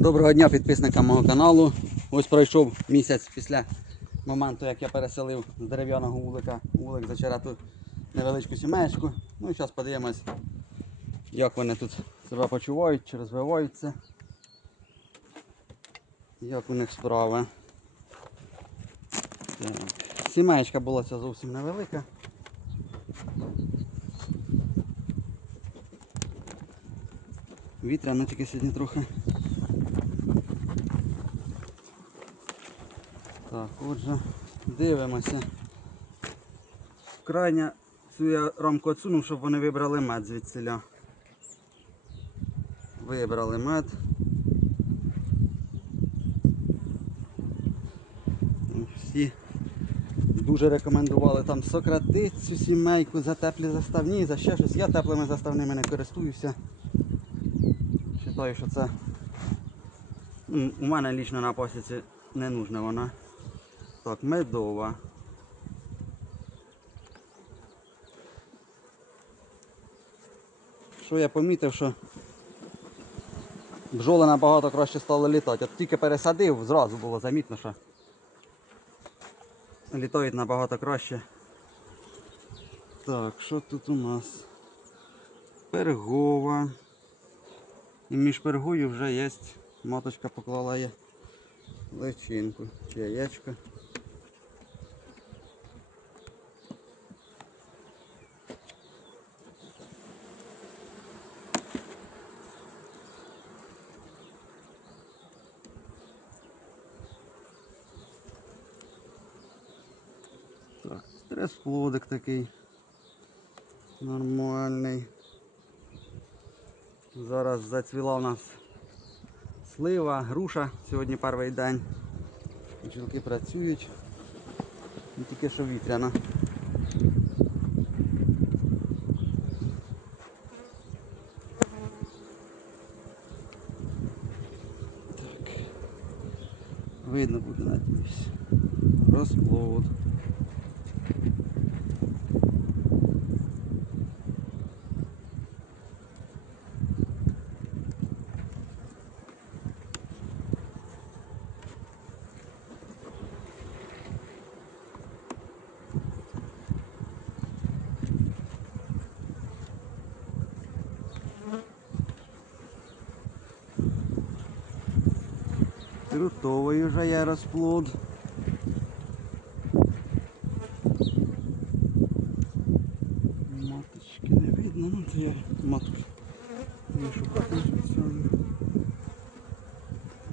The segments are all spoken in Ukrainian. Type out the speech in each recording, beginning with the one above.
Доброго дня підписникам мого каналу. Ось пройшов місяць після моменту, як я переселив з дерев'яного вулика вулик за черету невеличку сімейку. Ну і зараз подивимось, як вони тут себе почувають чи розвиваються. Як у них справи. Так. Сімеєчка була ця зовсім невелика. Вітряно тільки сьогодні трохи. Так, отже, дивимося. Крайня цю я рамку відсунув, щоб вони вибрали мед звідсіля. Вибрали мед. Всі дуже рекомендували там сократити цю сімейку за теплі заставні, за ще щось. Я теплими заставними не користуюся. Вважаю, що це у мене лічно на пасіці не нужна вона. Так, медова. Що я помітив, що бджоли набагато краще стали літати. От тільки пересадив, зразу було замітно, що літають набагато краще. Так, що тут у нас? Пергова. І між пергою вже є. Маточка поклала є личинку, чи яєчко. Так, стрес-плодик такий. Нормальний. Зараз зацвіла у нас слива, груша. Сьогодні перший день. Бджілки працюють. І тільки що вітряно. Так. Видно буде надіюсь. Розплод. Трутовий вже є розплод. Не ну це я матки не шукати спеціально.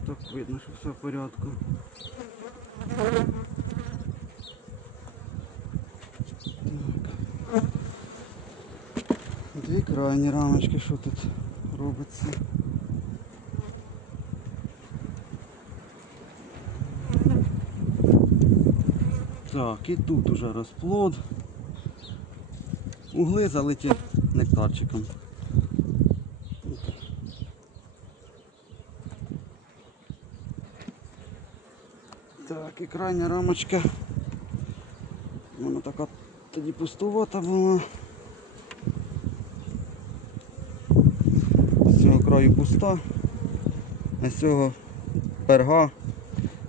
Так видно, що все в порядку. Так. Дві крайні рамочки, що тут робиться. Так, і тут уже розплод. Угли залиті нектарчиком. Так, і крайня рамочка. Вона така тоді пустувата була. З цього краю пуста, а з цього перга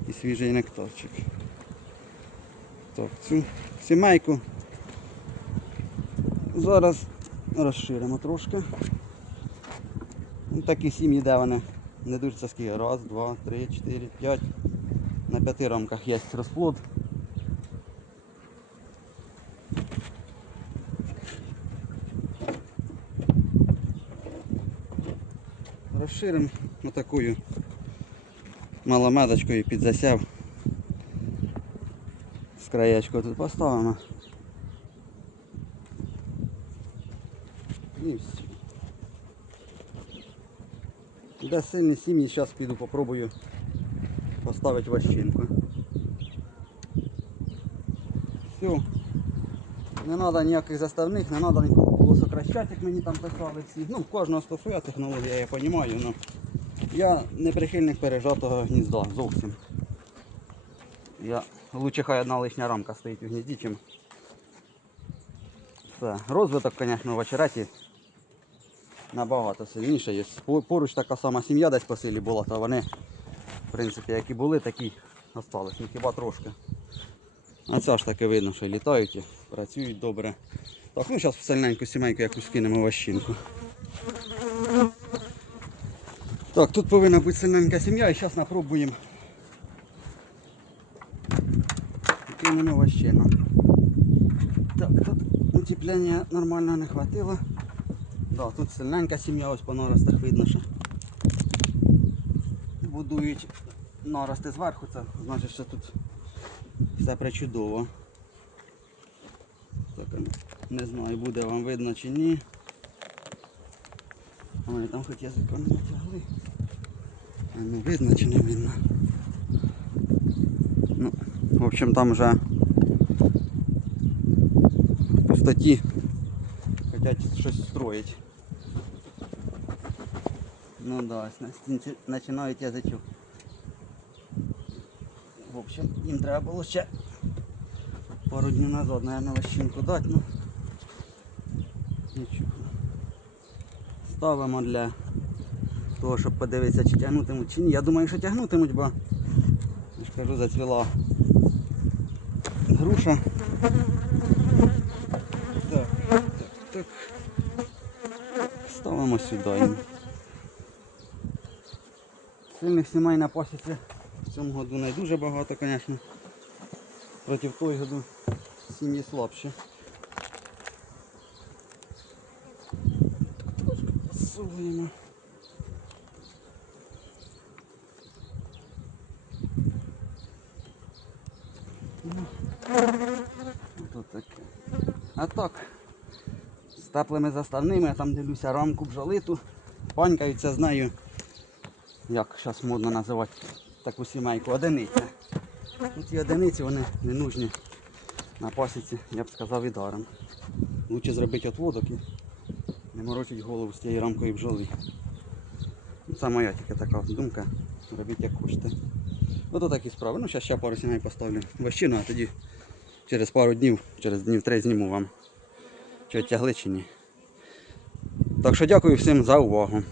і свіжий нектарчик. Так, цю сімейку зараз розширимо трошки. Ну, такі сім'ї, де вони не дуже скільки. Раз, два, три, чотири, п'ять. На п'яти рамках є розплод. Розширимо отакою маломедочкою під засяв. З краєчку тут поставимо. І. Де сильні сім'ї, зараз піду попробую поставити вощинку. Все. Не треба ніяких заставних, не треба нікого було сокращати, як мені там писали всі. Ну, в кожного своя технологія, я розумію, але я не прихильник пережатого гнізда зовсім. Я лучше хай одна лишня рамка стоїть у гнізді, чим. Все. Розвиток, звісно, в очереті набагато сильніше є. Поруч така сама сім'я десь по селі була, то вони, в принципі, які були, такі остались, ну хіба трошки. А це ж таки видно, що літають і працюють добре. Так, ну зараз сильненьку сімейку якусь кинемо ващинку. Так, тут повинна бути сильненька сім'я і зараз напробуємо. Кинемо ващину. Так, тут утеплення нормально не хватило. Да, тут сильненька сім'я, ось по наростах видно, що будують нарости зверху, це значить, що тут все причудово. Так, не знаю, буде вам видно чи ні. Ой, там хоч язиком не натягли. Не видно чи не видно. Ну, в общем, там вже в пустоті хочуть щось строїть. Ну да, починають язичок. В общем, їм треба було ще пару днів назад, наверное, лощинку дати, ну нічого. Ставимо для того, щоб подивитися, чи тягнутимуть чи ні. Я думаю, що тягнутимуть, бо я ж кажу, зацвіла груша. Так, так, так. Ставимо сюди. Сильних сімей на пасіці в цьому году не дуже багато, звісно. Проти того году сім'ї слабші. Засовуємо. Ну. А так, з теплими заставними, там дивлюся рамку бджолиту. Панькаються з нею, як зараз модно називати таку сімейку, одиниця. Ну, ці одиниці вони не нужні на пасіці, я б сказав, і даром. Лучше зробити отводок і не морочить голову з тією рамкою бджоли. Ну, Це моя тільки така думка. Робіть як хочете. Ото такі справи. Ну, зараз ще пару сімей поставлю ващину, а тоді через пару днів, через днів три зніму вам, чи тягли чи ні. Так що дякую всім за увагу.